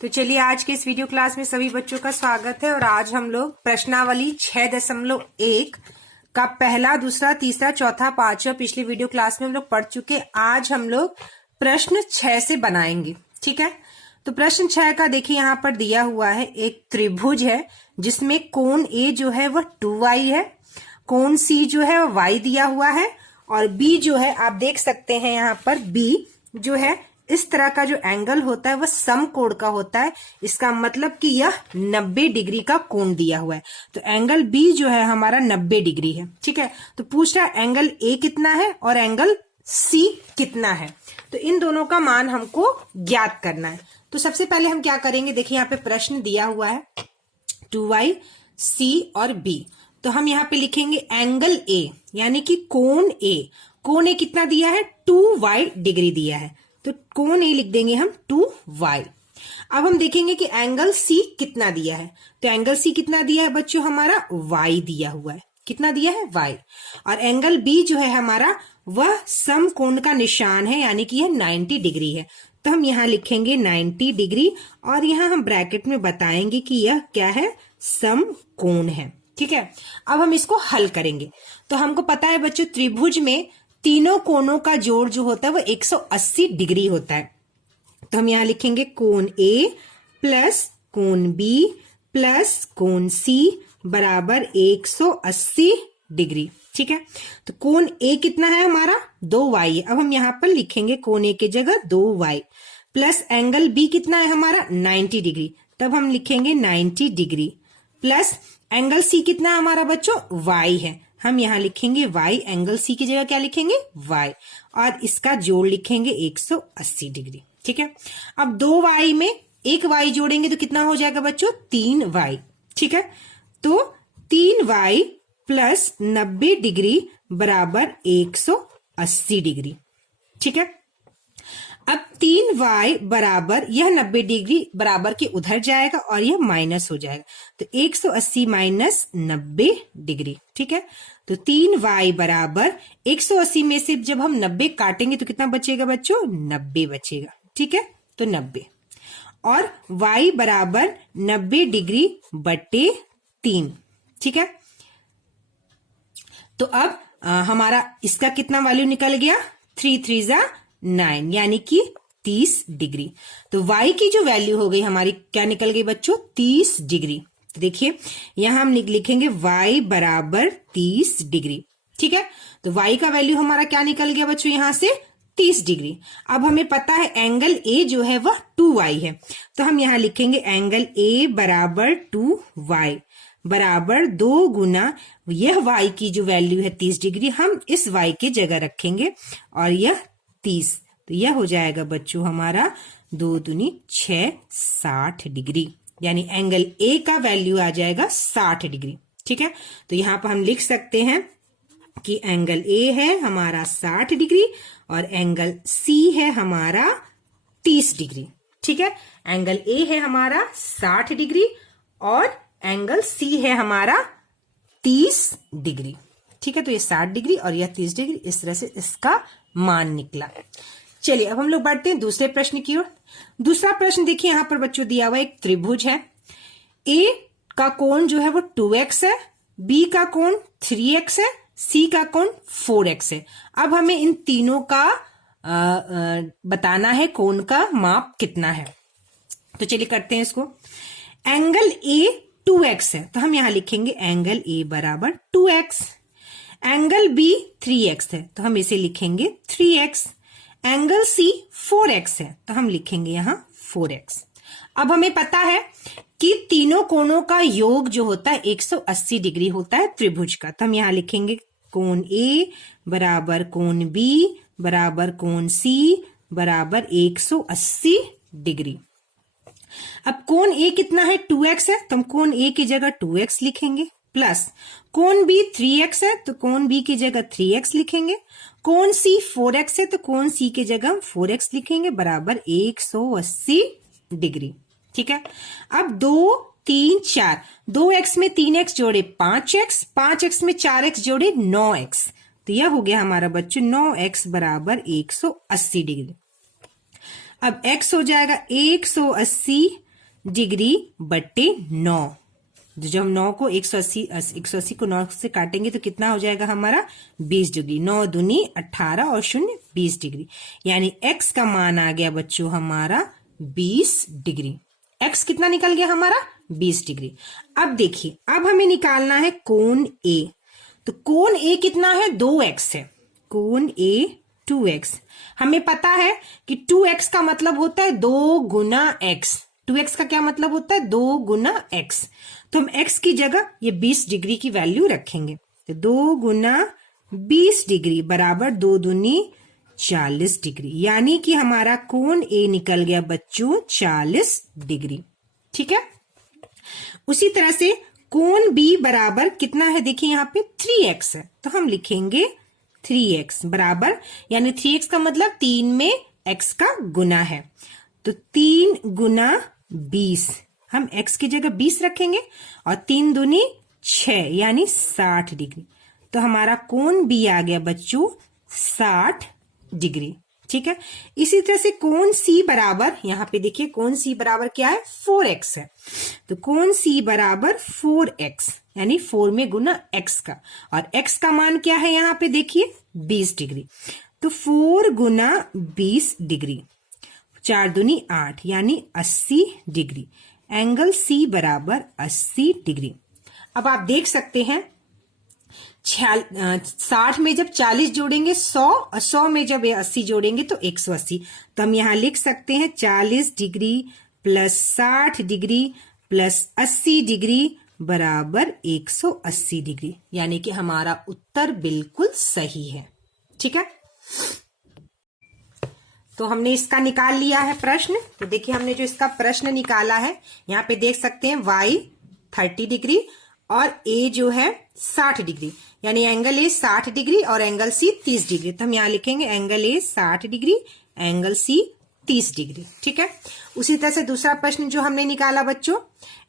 तो चलिए आज के इस वीडियो क्लास में सभी बच्चों का स्वागत है। और आज हम लोग प्रश्नावली 6.1 का पहला, दूसरा, तीसरा, चौथा, पांचवा पिछले वीडियो क्लास में हम लोग पढ़ चुके। आज हम लोग प्रश्न 6 से बनाएंगे। ठीक है, तो प्रश्न 6 का देखिए यहाँ पर दिया हुआ है। एक त्रिभुज है जिसमें कोण ए जो है वह 2y है, कोण सी जो है वह y दिया हुआ है, और b जो है आप देख सकते हैं यहाँ पर b जो है इस तरह का जो एंगल होता है वह समकोण का होता है। इसका मतलब कि यह 90 डिग्री का कोण दिया हुआ है। तो एंगल B जो है हमारा 90 डिग्री है। ठीक है, तो पूछ रहा है एंगल A कितना है और एंगल C कितना है। तो इन दोनों का मान हमको ज्ञात करना है। तो सबसे पहले हम क्या करेंगे, देखिए यहाँ पे प्रश्न दिया हुआ है 2y, C और B। तो हम यहाँ पे लिखेंगे एंगल A यानी कि कोण A। कोण A कितना दिया है, 2y डिग्री दिया है, तो कोण A लिख देंगे हम 2y। अब हम देखेंगे कि एंगल C कितना दिया है। तो एंगल C कितना दिया है बच्चों, हमारा y दिया हुआ है। कितना दिया है, y। और एंगल B जो है हमारा वह समकोण का निशान है, यानी कि यह 90 डिग्री है। तो हम यहाँ लिखेंगे 90 डिग्री, और यहाँ हम ब्रैकेट में बताएंगे कि यह क्या है, समकोण है। ठीक है, अब हम इसको हल करेंगे। तो हमको पता है बच्चों त्रिभुज में तीनों कोणों का जोड़ जो होता है वो 180 डिग्री होता है। तो हम यहां लिखेंगे कोण A प्लस कोण B प्लस कोण C बराबर 180 डिग्री। ठीक है, तो कोण A कितना है हमारा, 2y है। अब हम यहां पर लिखेंगे कोण A की जगह 2y प्लस एंगल B कितना है हमारा 90 डिग्री, तब हम लिखेंगे 90 डिग्री प्लस एंगल C कितना है हमारा बच्चों, y है। हम यहां लिखेंगे y, एंगल C की जगह क्या लिखेंगे, y, और इसका जोड़ लिखेंगे 180 डिग्री। ठीक है, अब 2y में एक y जोड़ेंगे तो कितना हो जाएगा बच्चों, 3y। ठीक है, तो 3y प्लस 90 डिग्री बराबर 180 डिग्री। ठीक है, अब 3y बराबर यह 90 डिग्री बराबर के उधर जाएगा और यह माइनस हो जाएगा, तो 180 माइनस 90 डिग्री। ठीक है, तो 3y बराबर 180 में से जब हम 90 काटेंगे तो कितना बचेगा बच्चों, 90 बचेगा। ठीक है, तो 90, और y बराबर 90 डिग्री बटे 3। ठीक है, तो अब हमारा इसका कितना वैल्यू निकल गया, 3 3 9, यानी कि 30 डिग्री। तो y की जो वैल्यू हो गई हमारी क्या निकल गई बच्चों, 30 डिग्री। तो देखिए यहां हम लिखेंगे y बराबर 30 डिग्री। ठीक है, तो y का वैल्यू हमारा क्या निकल गया बच्चों, यहां से 30 डिग्री। अब हमें पता है एंगल A जो है वह 2y है, तो हम यहां लिखेंगे एंगल A बराबर 2y बराबर 2 गुना यह y की जो वैल्यू है 30 डिग्री, हम इस y की जगह रखेंगे और यह 30, तो यह हो जाएगा बच्चों हमारा 2 दूनी 6, 60 डिग्री, यानी एंगल A का वैल्यू आ जाएगा 60 डिग्री। ठीक है, तो यहाँ पर हम लिख सकते हैं कि एंगल A है हमारा 60 डिग्री और एंगल C है हमारा 30 डिग्री। ठीक है, एंगल A है हमारा 60 डिग्री और एंगल C है हमारा 30 डिग्री। ठीक है, तो ये 60 डिग्री और यह 30 डिग्री, इस तरह से इसका मान निकला। चलिए अब हम लोग बढ़ते हैं दूसरे प्रश्न की ओर। दूसरा प्रश्न देखिए यहाँ पर बच्चों दिया हुआ एक त्रिभुज है। A का कोण जो है वो 2x है, B का कोण 3x है, C का कोण 4x है। अब हमें इन तीनों का बताना है कोण का माप कितना है। तो चलिए करते हैं इसको। एंगल A 2x है, तो हम यहां लिखेंगे एंगल A बराबर 2x। एंगल B 3x है, तो हम इसे लिखेंगे 3x। एंगल C 4x है, तो हम लिखेंगे यहां 4x। अब हमें पता है कि तीनों कोणों का योग जो होता है 180 डिग्री होता है त्रिभुज का, तो हम यहां लिखेंगे कोण A बराबर कोण B बराबर कोण C बराबर 180 डिग्री। अब कोण A कितना है, 2x है, तो हम कोण A की जगह 2x लिखेंगे, प्लस कोण B 3x है, तो कोण B की जगह 3x लिखेंगे। कोण C 4x है, तो कोण C की जगह हम 4x लिखेंगे बराबर 180 डिग्री। ठीक है, अब 2 3 4, 2x में 3x जोड़े 5x, 5x में 4x जोड़े 9x, तो यह हो गया हमारा बच्चों 9x बराबर 180 डिग्री। अब x हो जाएगा 180 डिग्री बट्टे 9। जब हम 9 को 180 को 9 से काटेंगे तो कितना हो जाएगा हमारा 20 डिग्री। 9 दूनी 18 और 0 20 डिग्री, यानी x का मान आ गया बच्चों हमारा 20 डिग्री। x कितना निकल गया हमारा 20 डिग्री। अब देखिए, अब हमें निकालना है कोण A। तो कोण A कितना है 2x है। कोण A 2x। हमें पता है कि 2x का मतलब होता है 2 गुना x। 2x का क्या मतलब होता है 2 गुना x। तो हम x की जगह ये 20 डिग्री की वैल्यू रखेंगे। तो 2 गुना 20 डिग्री बराबर 2 दूनी 40 डिग्री, यानी कि हमारा कोण A निकल गया बच्चों 40 डिग्री। ठीक है। उसी तरह से कोण B बराबर कितना है, देखिए यहाँ पे 3x है, तो हम लिखेंगे 3x बराबर, यानी 3x का मतलब 3 में x का गुना है, तो 3 गुना 20, हम x की जगह 20 रखेंगे और 3 दूनी 6 यानी 60 डिग्री। तो हमारा कोण B आ गया बच्चों 60 डिग्री। ठीक है। इसी तरह से कोण C बराबर, यहाँ पे देखिए कोण C बराबर क्या है 4x है, तो कोण C बराबर 4x यानी 4 में गुना x का, और x का मान क्या है यहाँ पे देखिए 20 डिग्री, तो 4 गुना 20 डिग्री, 4 दूनी 8 यानी 80 डिग्री। एंगल C बराबर 80 डिग्री। अब आप देख सकते हैं 60 में जब 40 जोड़ेंगे 100, और 100 में जब 80 जोड़ेंगे तो 180। तो हम यहाँ लिख सकते हैं 40 degree plus 60 degree plus 80 degree बराबर 180 डिग्री, यानी कि हमारा उत्तर बिल्कुल सही है। ठीक है। तो हमने इसका निकाल लिया है प्रश्न। तो देखिए हमने जो इसका प्रश्न निकाला है, यहाँ पे देख सकते हैं y 30 डिग्री और A जो है 60 डिग्री, यानी एंगल A 60 डिग्री और एंगल C 30 डिग्री। तो हम यहाँ लिखेंगे angle A 60 degree, angle C 30 degree. ठीक है। उसी तरह से दूसरा प्रश्न जो हमने निकाला बच्चों,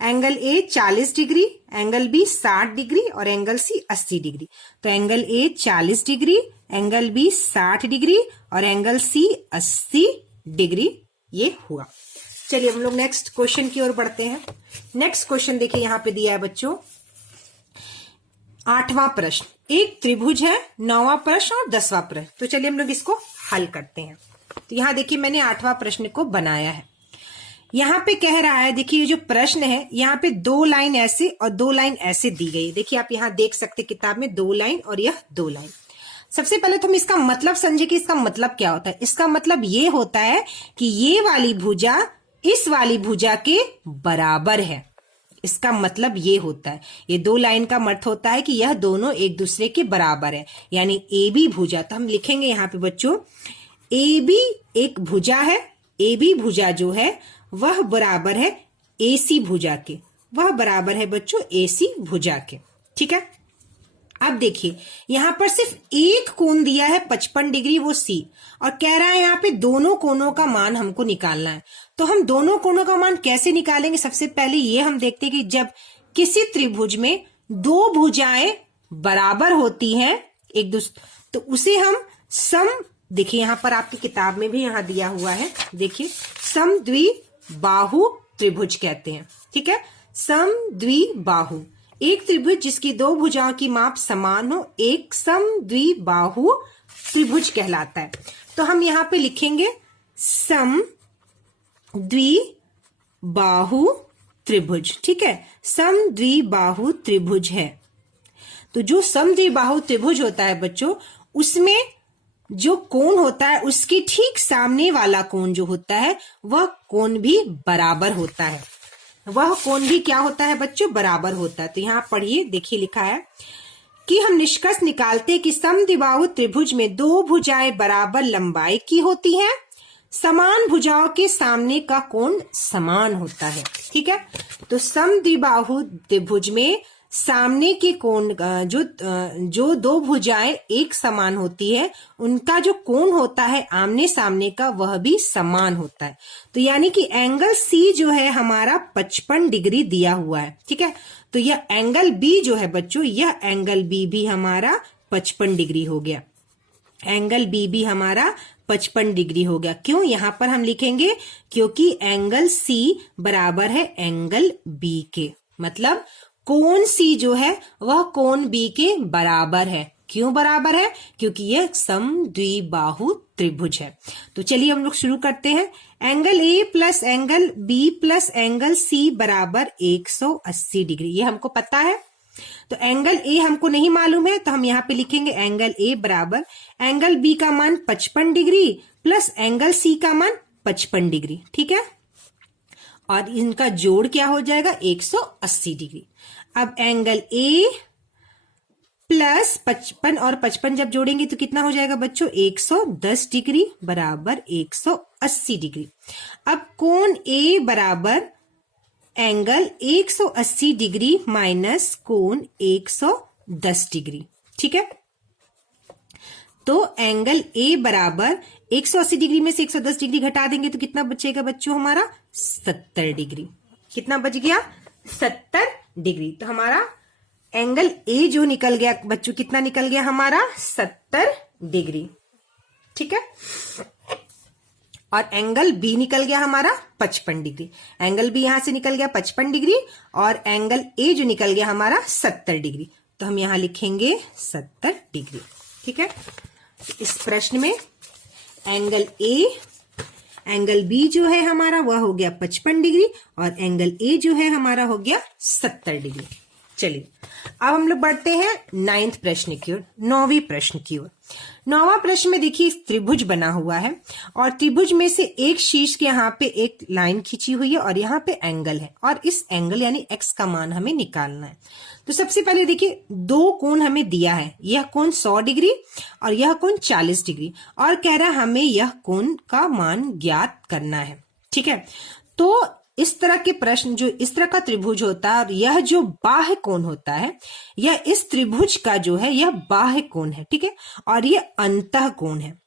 angle A 40 degree, angle B 60 degree और एंगल C 80 डिग्री। तो angle A 40 degree, angle B 60 degree और एंगल C 80 डिग्री ये हुआ। चलिए हम लोग नेक्स्ट क्वेश्चन की ओर बढ़ते हैं। नेक्स्ट क्वेश्चन देखिए यहाँ पे दिया है बच्चों 8वां प्रश्न। एक त्रिभुज है, 9वां प्रश्न और 10वां प्रश्न। तो चलिए हम लोग इसको हल करते हैं। तो यहाँ देखिए मैंने 8वां प्रश्न को बनाया है। यहाँ पे कह रहा है, देखिए ये जो प्रश्न है यहाँ पे 2 लाइन ऐसे और 2 लाइन ऐसे दी गई है। देखिए आप यहाँ देख सकते किताब में 2 लाइन और यह 2 लाइन। सबसे पहले तो हम इसका मतलब समझे कि इसका मतलब क्या होता है। इसका मतलब ये होता है कि ये वाली भुजा इस वाली भुजा के बराबर है। इसका मतलब ये होता है, ये 2 लाइन का अर्थ होता है कि यह दोनों एक दूसरे के बराबर है, यानी ए बी भुजा। तो हम लिखेंगे यहाँ पे बच्चों ए बी एक भुजा है, ए बी भुजा जो है वह बराबर है ए सी भुजा के, वह बराबर है बच्चों ए सी भुजा के। ठीक है। अब देखिए यहां पर सिर्फ एक कोण दिया है 55 डिग्री, वो सी, और कह रहा है यहाँ पे दोनों कोणों का मान हमको निकालना है। तो हम दोनों कोणों का मान कैसे निकालेंगे? सबसे पहले ये हम देखते हैं कि जब किसी त्रिभुज में 2 भुजाएं बराबर होती हैं एक दूसरे, तो उसे हम सम, देखिए यहां पर आपकी किताब में भी यहां दिया हुआ है, देखिए समद्विबाहु त्रिभुज कहते हैं। ठीक है। समद्विबाहु एक त्रिभुज जिसकी 2 भुजाओं की माप समान हो, एक समद्विबाहु त्रिभुज कहलाता है। तो हम यहां पे लिखेंगे समद्विबाहु त्रिभुज। ठीक है। समद्विबाहु त्रिभुज है। तो जो समद्विबाहु त्रिभुज होता है बच्चों, उसमें जो कोण होता है उसके ठीक सामने वाला कोण जो होता है वह कोण भी बराबर होता है। वह कोण भी क्या होता है बच्चों? बराबर होता है। तो यहाँ पढ़िए, देखिए लिखा है कि हम निष्कर्ष निकालते हैं कि समद्विबाहु त्रिभुज में 2 भुजाएं बराबर लंबाई की होती हैं, समान भुजाओं के सामने का कोण समान होता है। ठीक है। तो समद्विबाहु त्रिभुज में सामने के कोण जो 2 भुजाएं एक समान होती है, उनका जो कोण होता है आमने सामने का वह भी समान होता है। तो यानी कि एंगल सी जो है हमारा 55 डिग्री दिया हुआ है। ठीक है। तो यह एंगल बी जो है बच्चों, यह एंगल बी भी हमारा 55 डिग्री हो गया। एंगल बी भी हमारा 55 डिग्री हो गया। क्यों? यहां पर हम लिखेंगे क्योंकि एंगल सी बराबर है एंगल बी के, मतलब कोण सी जो है वह कोण बी के बराबर है। क्यों बराबर है? क्योंकि यह समद्विबाहु त्रिभुज है। तो चलिए हम लोग शुरू करते हैं। Angle A plus angle B plus angle C बराबर 180 डिग्री, ये हमको पता है। तो एंगल ए हमको नहीं मालूम है, तो हम यहाँ पे लिखेंगे एंगल ए बराबर एंगल बी का मान 55 डिग्री प्लस एंगल सी का मान 55 डिग्री। ठीक है, और इनका जोड़ क्या हो जाएगा? 180 डिग्री। अब एंगल ए प्लस 55 और 55 जब जोड़ेंगे तो कितना हो जाएगा बच्चों? 110 डिग्री बराबर 180 डिग्री। अब कोण ए बराबर एंगल 180 डिग्री माइनस कोण 110 डिग्री। ठीक है, तो एंगल ए बराबर 180 डिग्री में से 110 डिग्री घटा देंगे तो कितना बचेगा बच्चों? हमारा 70 डिग्री। कितना बच गया? 70 डिग्री। तो हमारा एंगल ए जो निकल गया बच्चों, कितना निकल गया हमारा? 70 डिग्री। ठीक है, और एंगल बी निकल गया हमारा 55 डिग्री। एंगल बी यहां से निकल गया 55 डिग्री और एंगल ए जो निकल गया हमारा 70 डिग्री। तो हम यहां लिखेंगे 70 डिग्री। ठीक है, इस प्रश्न में एंगल ए, एंगल बी जो है हमारा वह हो गया 55 डिग्री और एंगल ए जो है हमारा हो गया 70 डिग्री। चलिए अब हम लोग बढ़ते हैं 9वें प्रश्न की ओर, 9वीं प्रश्न की ओर। 9वां प्रश्न में देखिए त्रिभुज बना हुआ है और त्रिभुज में से एक शीर्ष के यहाँ पे एक लाइन खींची हुई है और यहाँ पे एंगल है और इस एंगल यानी एक्स का मान हमें निकालना है। तो सबसे पहले देखिए दो कोण हमें दिया है, यह कोण 100 डिग्री और यह कोण 40 डिग्री और कह रहा है हमें यह कोण का मान ज्ञात करना है। ठीक है, तो इस तरह के प्रश्न, जो इस तरह का त्रिभुज होता है और यह जो बाह्य कोण होता है, यह इस त्रिभुज का जो है यह बाह्य कोण है। ठीक है, और यह अंतः कोण है।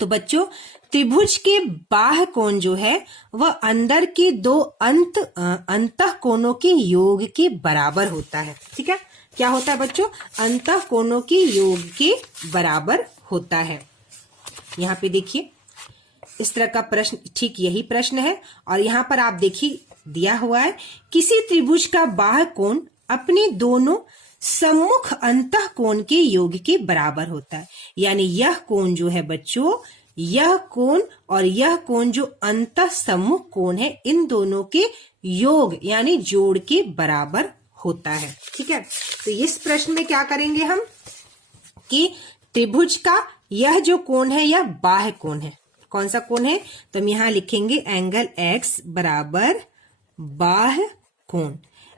तो बच्चों त्रिभुज के बाह्य कोण जो है वह अंदर के दो अंतः कोणों के योग के बराबर होता है। ठीक है, क्या होता है बच्चों? अंतः कोणों के योग के बराबर होता है। यहाँ पे देखिए इस तरह का प्रश्न, ठीक यही प्रश्न है और यहाँ पर आप देखिए दिया हुआ है किसी त्रिभुज का बाह्य कोण अपने दोनों सम्मुख अंतः कोण के योग के बराबर होता है। यानी यह कोण जो है बच्चों, यह कोण और यह कोण जो अंतः सम्मुख कोण है, इन दोनों के योग यानी जोड़ के बराबर होता है। ठीक है, तो इस प्रश्न में क्या करेंगे हम कि त्रिभुज का यह जो कोण है यह बाह्य कोण है। कौन सा कोण है? तो हम यहां लिखेंगे एंगल एक्स बराबर बाह्य कोण।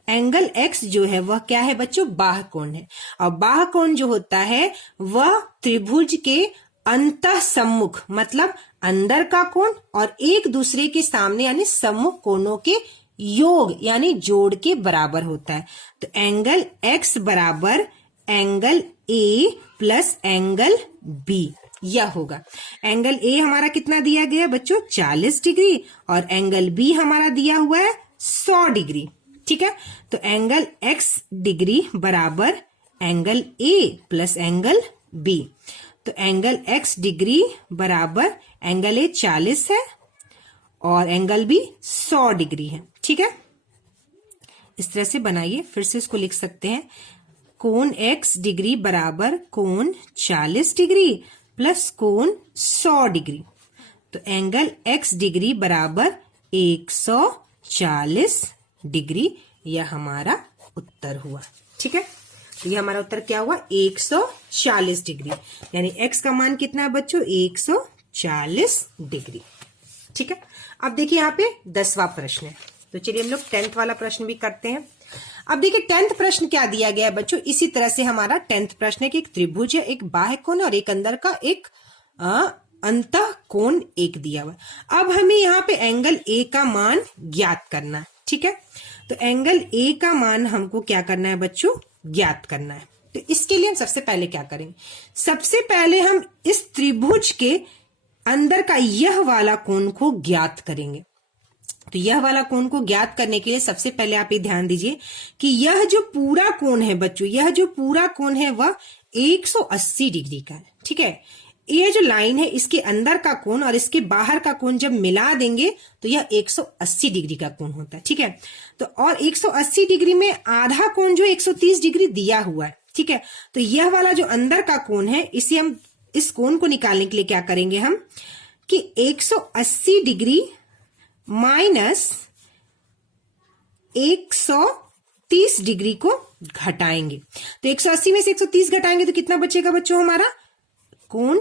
एंगल एक्स जो है वह क्या है बच्चों? बाह्य कोण है और बाह्य कोण जो होता है वह त्रिभुज के अंतः सम्मुख मतलब अंदर का कोण और एक दूसरे के सामने यानी सम्मुख कोणों के योग यानी जोड़ के बराबर होता है। तो एंगल एक्स बराबर angle A plus angle B, यह होगा। एंगल ए हमारा कितना दिया गया है बच्चों? 40 डिग्री और एंगल बी हमारा दिया हुआ है 100 डिग्री। ठीक है, तो एंगल एक्स डिग्री बराबर angle A plus angle B. तो एंगल एक्स डिग्री बराबर एंगल ए 40 है और एंगल बी 100 डिग्री है। ठीक है, इस तरह से बनाइए, फिर से इसको लिख सकते हैं कोण एक्स डिग्री बराबर कोण 40 डिग्री प्लस कोण 100 डिग्री। तो एंगल एक्स डिग्री बराबर 140 डिग्री, यह हमारा उत्तर हुआ। ठीक है, तो यह हमारा उत्तर क्या हुआ? 140 डिग्री। यानी एक्स का मान कितना है बच्चों? 140 डिग्री। ठीक है, अब देखिए यहाँ पे 10वां प्रश्न है, तो चलिए हम लोग 10th वाला प्रश्न भी करते हैं। अब देखिए 10th प्रश्न क्या दिया गया है बच्चों? इसी तरह से हमारा 10th प्रश्न है कि एक त्रिभुज है, एक बाह्य कोण और एक अंदर का एक अंतः कोण एक दिया हुआ है। अब हमें यहाँ पे एंगल ए का मान ज्ञात करना है। ठीक है, तो एंगल ए का मान हमको क्या करना है बच्चों? ज्ञात करना है। तो इसके लिए हम सबसे पहले क्या करेंगे? सबसे पहले हम इस त्रिभुज के अंदर का यह वाला कोण को ज्ञात करेंगे। तो यह वाला कोण को ज्ञात करने के लिए सबसे पहले आप ये ध्यान दीजिए कि यह जो पूरा कोण है बच्चों, यह जो पूरा कोण है वह 180 डिग्री का है। ठीक है, ये जो लाइन है इसके अंदर का कोण और इसके बाहर का कोण जब मिला देंगे तो यह 180 डिग्री का कोण होता है। ठीक है, तो और 180 डिग्री में आधा कोण जो 130 डिग्री दिया हुआ है। ठीक है, तो यह वाला जो अंदर का कोण है इसे हम इस कोण को निकालने के लिए क्या करेंगे हम कि 180 डिग्री माइनस 130 डिग्री को घटाएंगे। तो 180 में से 130 घटाएंगे तो कितना बचेगा बच्चों हमारा कोण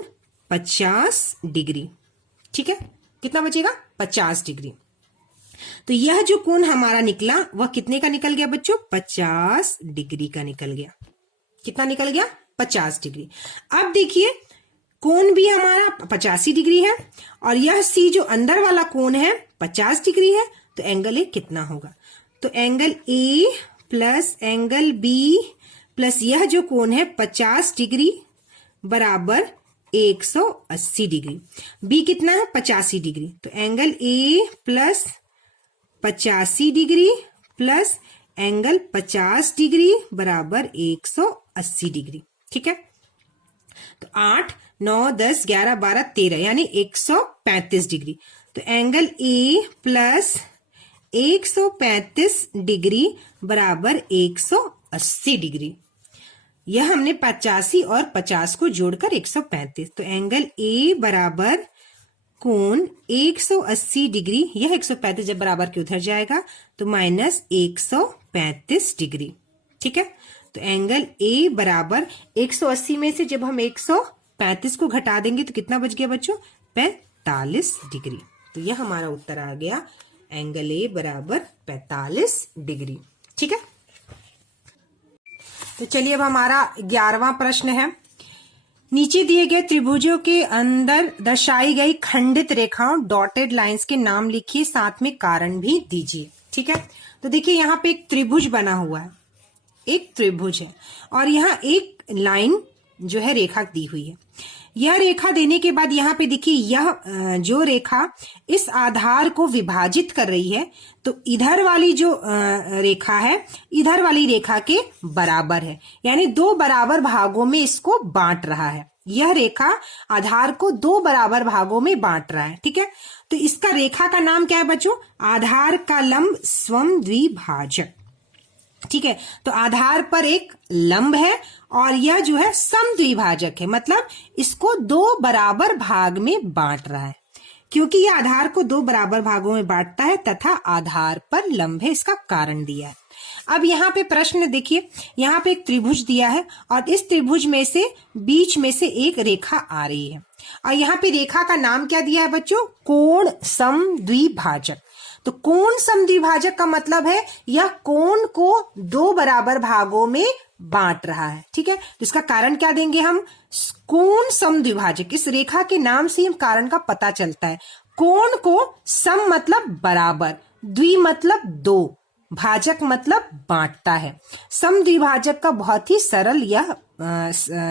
50 डिग्री। ठीक है, कितना बचेगा 50 डिग्री। तो यह जो कोण हमारा निकला वह कितने का निकल गया बच्चों 50 डिग्री का निकल गया। कितना निकल गया 50 डिग्री। अब देखिए कोण भी हमारा 85 डिग्री है और यह सी जो अंदर वाला कोण है 50 डिग्री है, तो एंगल ए कितना होगा, तो angle A plus angle B plus यह जो कोण है 50 डिग्री बराबर 180 डिग्री। बी कितना है 85 डिग्री, तो angle A plus 85 degree plus angle 50 degree बराबर 180 डिग्री। ठीक है, तो 8 9 10 11 12 13 यानी 135 डिग्री। तो एंगल ए प्लस 135 डिग्री बराबर 180 डिग्री। यह हमने 85 और 50 को जोड़कर 135। तो एंगल ए बराबर कोण 180 डिग्री, यह 135 जब बराबर के उधर जाएगा तो माइनस 135 डिग्री। ठीक है, तो एंगल ए बराबर 180 में से जब हम 135 को घटा देंगे तो कितना बच गया बच्चों 45 डिग्री। तो यह हमारा उत्तर आ गया एंगल ए बराबर 45 डिग्री। ठीक है, तो चलिए अब हमारा 11वां प्रश्न है। नीचे दिए गए त्रिभुजों के अंदर दर्शाई गई खंडित रेखाओं डॉटेड लाइंस के नाम लिखिए, साथ में कारण भी दीजिए। ठीक है, तो देखिए यहाँ पे एक त्रिभुज बना हुआ है, एक त्रिभुज है और यहाँ एक लाइन जो है रेखा दी हुई है। यह रेखा देने के बाद यहाँ पे देखिए यह जो रेखा इस आधार को विभाजित कर रही है, तो इधर वाली जो रेखा है इधर वाली रेखा के बराबर है, यानी दो बराबर भागों में इसको बांट रहा है। यह रेखा आधार को दो बराबर भागों में बांट रहा है। ठीक है, तो इसका रेखा का नाम क्या है बच्चों, आधार का लंब समद्विभाजक। ठीक है, तो आधार पर एक लंब है और यह जो है समद्विभाजक है, मतलब इसको दो बराबर भाग में बांट रहा है। क्योंकि यह आधार को दो बराबर भागों में बांटता है तथा आधार पर लंब है, इसका कारण दिया है। अब यहाँ पे प्रश्न देखिए, यहाँ पे एक त्रिभुज दिया है और इस त्रिभुज में से बीच में से एक रेखा आ रही है और यहाँ पे रेखा का नाम क्या दिया है बच्चों, कोण समद्विभाजक। तो कोण समद्विभाजक का मतलब है यह कोण को दो बराबर भागों में बांट रहा है। ठीक है, तो इसका कारण क्या देंगे हम, कोण समद्विभाजक। इस रेखा के नाम से हम कारण का पता चलता है। कोण को सम मतलब बराबर, द्वि मतलब दो, भाजक मतलब बांटता है। समद्विभाजक का बहुत ही सरल यह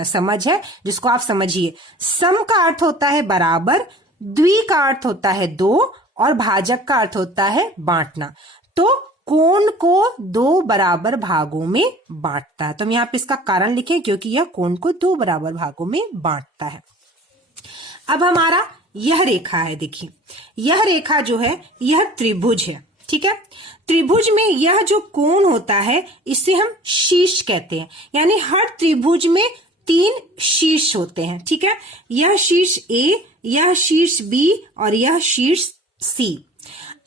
समझ है जिसको आप समझिए। सम का अर्थ होता है बराबर, द्वि का अर्थ होता है दो और भाजक का अर्थ होता है बांटना। तो कोण को दो बराबर भागों में बांटता है। तो हम यहाँ पे इसका कारण लिखें क्योंकि यह कोण को दो बराबर भागों में बांटता है। अब हमारा यह रेखा है, देखिए यह रेखा जो है यह त्रिभुज है। ठीक है, त्रिभुज में यह जो कोण होता है इसे हम शीर्ष कहते हैं, यानी हर त्रिभुज में तीन शीर्ष होते हैं। ठीक है, यह शीर्ष ए, यह शीर्ष बी और यह शीर्ष सी।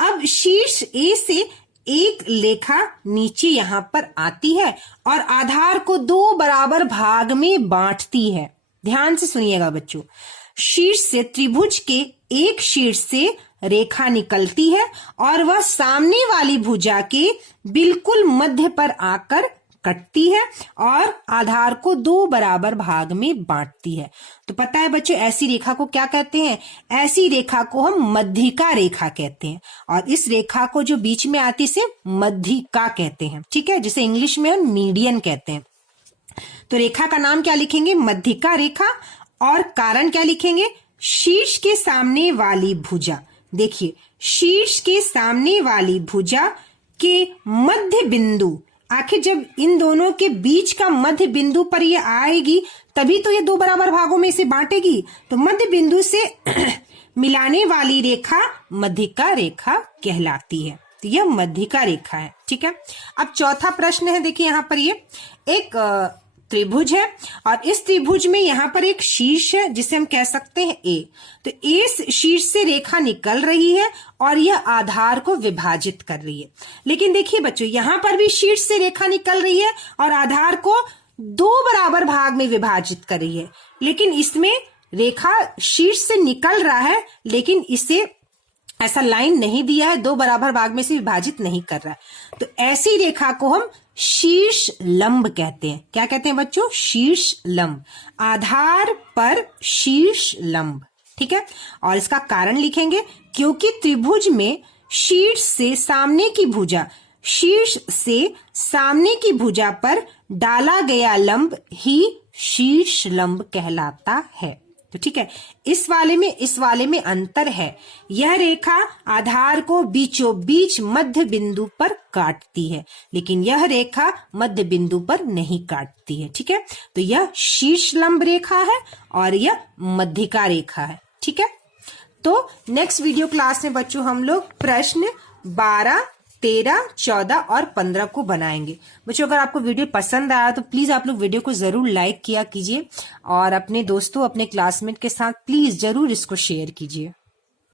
अब शीर्ष ए से एक रेखा नीचे यहां पर आती है और आधार को दो बराबर भाग में बांटती है। ध्यान से सुनिएगा बच्चों, शीर्ष से त्रिभुज के एक शीर्ष से रेखा निकलती है और वह सामने वाली भुजा के बिल्कुल मध्य पर आकर कटती है और आधार को दो बराबर भाग में बांटती है। तो पता है बच्चों ऐसी रेखा को क्या कहते हैं, ऐसी रेखा को हम मध्यिका रेखा कहते हैं और इस रेखा को जो बीच में आती से मध्यिका कहते हैं। ठीक है, जिसे इंग्लिश में हम मीडियन कहते हैं। तो रेखा का नाम क्या लिखेंगे, मध्यिका रेखा, और कारण क्या लिखेंगे, शीर्ष के सामने वाली भुजा। देखिए शीर्ष के सामने वाली भुजा के मध्य बिंदु आखिर जब इन दोनों के बीच का मध्य बिंदु पर ये आएगी तभी तो ये दो बराबर भागों में इसे बांटेगी। तो मध्य बिंदु से मिलाने वाली रेखा मध्यिका रेखा कहलाती है। तो यह मध्यिका रेखा है। ठीक है, अब चौथा प्रश्न है, देखिए यहाँ पर ये एक त्रिभुज है और इस त्रिभुज में यहाँ पर एक शीर्ष है जिसे हम कह सकते हैं ए। तो इस शीर्ष से रेखा निकल रही है और यह आधार को विभाजित कर रही है। लेकिन देखिए बच्चों, यहाँ पर भी शीर्ष से रेखा निकल रही है और आधार को दो बराबर भाग में विभाजित कर रही है। लेकिन इसमें रेखा शीर्ष से निकल रहा है लेकिन इसे ऐसा लाइन नहीं दिया है, दो बराबर भाग में से विभाजित नहीं कर रहा है। तो ऐसी रेखा को हम शीर्ष लंब कहते हैं। क्या कहते हैं बच्चों? शीर्ष लंब, आधार पर शीर्ष लंब। ठीक है, और इसका कारण लिखेंगे क्योंकि त्रिभुज में शीर्ष से सामने की भुजा पर डाला गया लंब ही शीर्ष लंब कहलाता है। तो ठीक है, इस वाले में अंतर है। यह रेखा आधार को बीचों बीच मध्य बिंदु पर काटती है लेकिन यह रेखा मध्य बिंदु पर नहीं काटती है। ठीक है, तो यह शीर्ष लंब रेखा है और यह मध्यिका रेखा है। ठीक है, तो नेक्स्ट वीडियो क्लास में बच्चों हम लोग प्रश्न 12, 13, 14 और 15 को बनाएंगे। बच्चों अगर आपको वीडियो पसंद आया तो प्लीज आप लोग वीडियो को जरूर लाइक किया कीजिए और अपने दोस्तों, अपने क्लासमेट के साथ प्लीज जरूर इसको शेयर कीजिए।